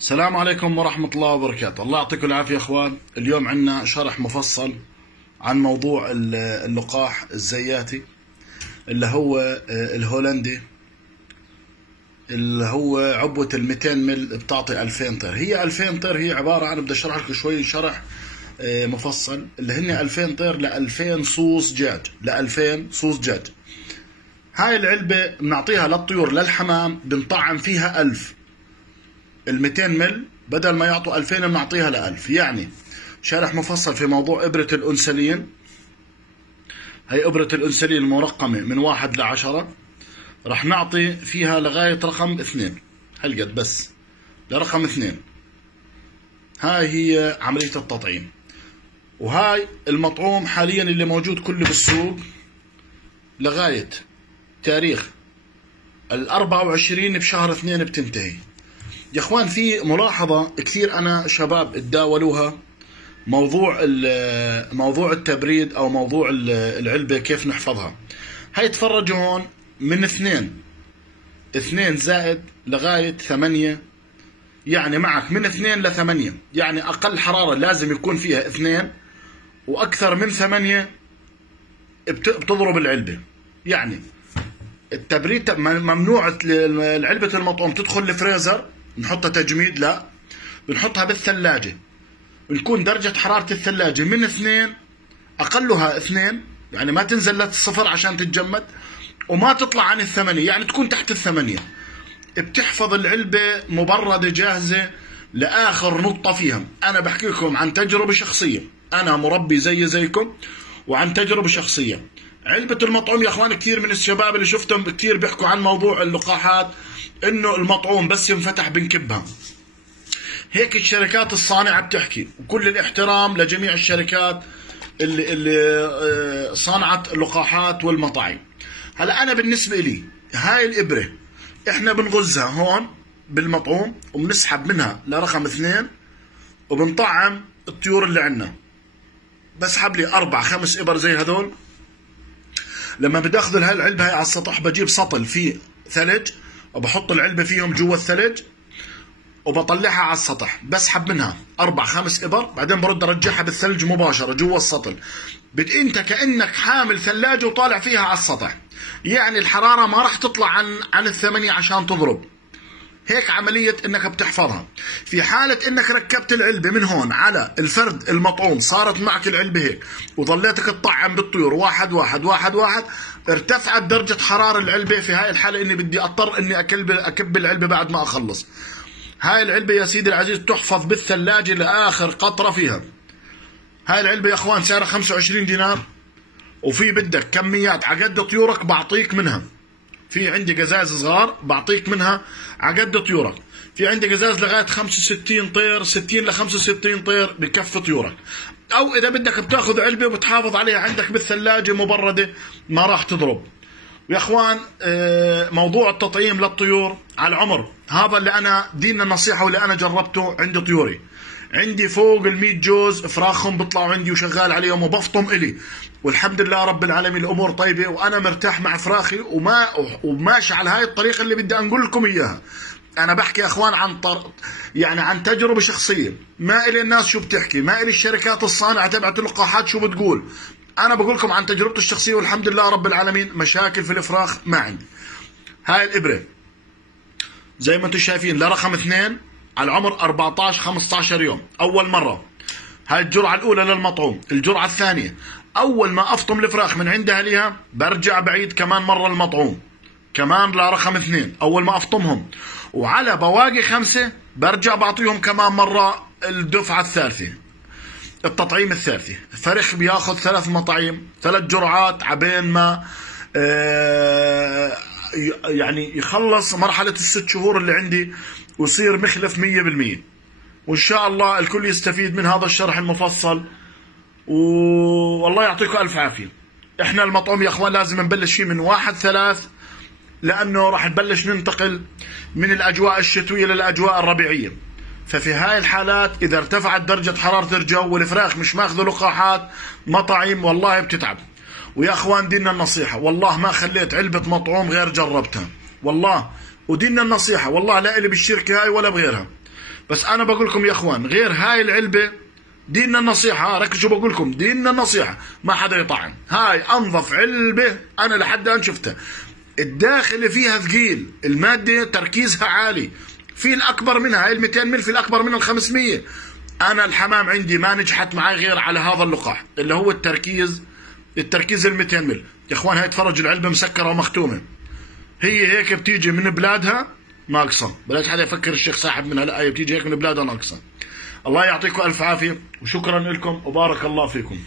السلام عليكم ورحمة الله وبركاته. الله يعطيكم العافية اخوان. اليوم عندنا شرح مفصل عن موضوع اللقاح الزياتي اللي هو الهولندي، اللي هو عبوة ال 200 مل بتعطي 2000 طير. هي 2000 طير هي عبارة عن، بدي اشرح لكم شوي شرح مفصل، اللي هن 2000 طير ل 2000 صوص دجاج، ل 2000 صوص دجاج. هاي العلبة بنعطيها للطيور للحمام، بنطعم فيها 1000. ال 200 مل بدل ما يعطوا 2000 بنعطيها ل 1000. يعني شرح مفصل في موضوع إبرة الأنسولين. هي إبرة الأنسولين المرقمة من 1 ل 10، رح نعطي فيها لغاية رقم 2، هالقد بس لرقم 2. هاي هي عملية التطعيم. وهاي المطعوم حاليا اللي موجود كله بالسوق لغاية تاريخ 24 بشهر 2 بتنتهي. يا اخوان في ملاحظة كثير انا شباب اتداولوها، موضوع التبريد او موضوع العلبة كيف نحفظها. هاي تفرجوا هون من 2 زائد لغاية 8، يعني معك من 2 ل 8، يعني اقل حرارة لازم يكون فيها 2، واكثر من 8 بتضرب العلبة. يعني التبريد ممنوع علبة المطعوم تدخل الفريزر نحطها تجميد، لا، بنحطها بالثلاجة. بنكون درجة حرارة الثلاجة من 2، أقلها 2، يعني ما تنزل للصفر عشان تتجمد، وما تطلع عن 8، يعني تكون تحت 8. بتحفظ العلبة مبردة جاهزة لآخر نقطة فيها. أنا بحكي لكم عن تجربة شخصية، أنا مربي زيكم، وعن تجربة شخصية. علبة المطعوم يا اخوان، كثير من الشباب اللي شفتهم كثير بيحكوا عن موضوع اللقاحات، انه المطعوم بس ينفتح بنكبها. هيك الشركات الصانعة بتحكي، وكل الاحترام لجميع الشركات اللي صنعت اللقاحات والمطاعم. هلا انا بالنسبة لي هاي الابرة احنا بنغزها هون بالمطعوم، وبنسحب منها لرقم 2، وبنطعم الطيور اللي عندنا. بسحب لي 4-5 ابر زي هذول. لما بدي اخذ هاي العلبة هاي على السطح، بجيب سطل فيه ثلج، وبحط العلبة فيهم جوا الثلج، وبطلعها على السطح. بسحب منها 4-5 ابر، بعدين برد ارجعها بالثلج مباشرة جوا السطل. انت كأنك حامل ثلاجة وطالع فيها على السطح، يعني الحرارة ما راح تطلع عن 8 عشان تضرب. هيك عملية انك بتحفظها. في حالة انك ركبت العلبة من هون على الفرد المطعوم، صارت معك العلبة هيك، وظليتك تطعم بالطيور واحد واحد واحد واحد، ارتفعت درجة حرارة العلبة، في هاي الحالة اني بدي اضطر اني اكب العلبة بعد ما اخلص. هاي العلبة يا سيدي العزيز تحفظ بالثلاجة لاخر قطرة فيها. هاي العلبة يا اخوان سعرها 25 دينار، وفي بدك كميات عقد طيورك بعطيك منها. في عندي قزاز صغار بعطيك منها عقد طيورك. في عندي قزاز لغايه 65 طير، 60 ل 65 طير بكفي طيورك. او اذا بدك بتاخذ علبه وبتحافظ عليها عندك بالثلاجه مبرده، ما راح تضرب. يا اخوان موضوع التطعيم للطيور على العمر، هذا اللي انا دينا النصيحه واللي انا جربته عند طيوري. عندي فوق ال 100 جوز فراخهم بيطلعوا عندي وشغال عليهم وبفطم الي، والحمد لله رب العالمين الامور طيبه، وانا مرتاح مع فراخي وماشي على هاي الطريقه اللي بدي انقل لكم اياها. انا بحكي يا اخوان عن تجربه شخصيه، ما الي الناس شو بتحكي، ما الي الشركات الصانعه تبعت اللقاحات شو بتقول. انا بقول لكم عن تجربتي الشخصيه، والحمد لله رب العالمين مشاكل في الافراخ ما عندي. هاي الابره زي ما انتم شايفين لرقم 2 على العمر 14-15 يوم اول مره. هاي الجرعه الاولى للمطعوم. الجرعه الثانيه اول ما افطم الفراخ من عندها ليها، برجع بعيد كمان مره المطعوم، كمان لرقم 2 اول ما افطمهم، وعلى بواقي 5 برجع بعطيهم كمان مره الدفعه الثالثه، التطعيم الثالثي. فرخ بياخذ 3 مطاعيم، 3 جرعات عبين ما يعني يخلص مرحله ال6 شهور اللي عندي، ويصير مخلف 100%. وان شاء الله الكل يستفيد من هذا الشرح المفصل، والله يعطيكم الف عافيه. احنا المطعوم يا اخوان لازم نبلش فيه من 1/3، لانه راح نبلش ننتقل من الاجواء الشتويه للاجواء الربيعيه. ففي هاي الحالات اذا ارتفعت درجه حراره الجو والفراخ مش ماخذه لقاحات مطاعيم، والله بتتعب. ويا اخوان دينا النصيحه، والله ما خليت علبه مطعوم غير جربتها، والله. ودينا النصيحه والله لا الي بالشركه هاي ولا بغيرها. بس انا بقول لكم يا اخوان، غير هاي العلبه ديننا النصيحه، ركزوا شو بقول لكم، ديننا النصيحه، ما حدا يطعم. هاي انظف علبه انا لحد الان شفتها، الداخل فيها ثقيل، الماده تركيزها عالي، في الاكبر منها، هاي ال 200 مل، في الاكبر منها ال 500. انا الحمام عندي ما نجحت معي غير على هذا اللقاح اللي هو التركيز ال 200 مل. يا اخوان هاي تفرجوا العلبه مسكره ومختومه، هي هيك بتيجي من بلادها ناقصه، بلاش حدا يفكر الشيخ ساحب منها، لا هي بتيجي هيك من بلادها ناقصه. الله يعطيكم الف عافيه وشكرا لكم وبارك الله فيكم.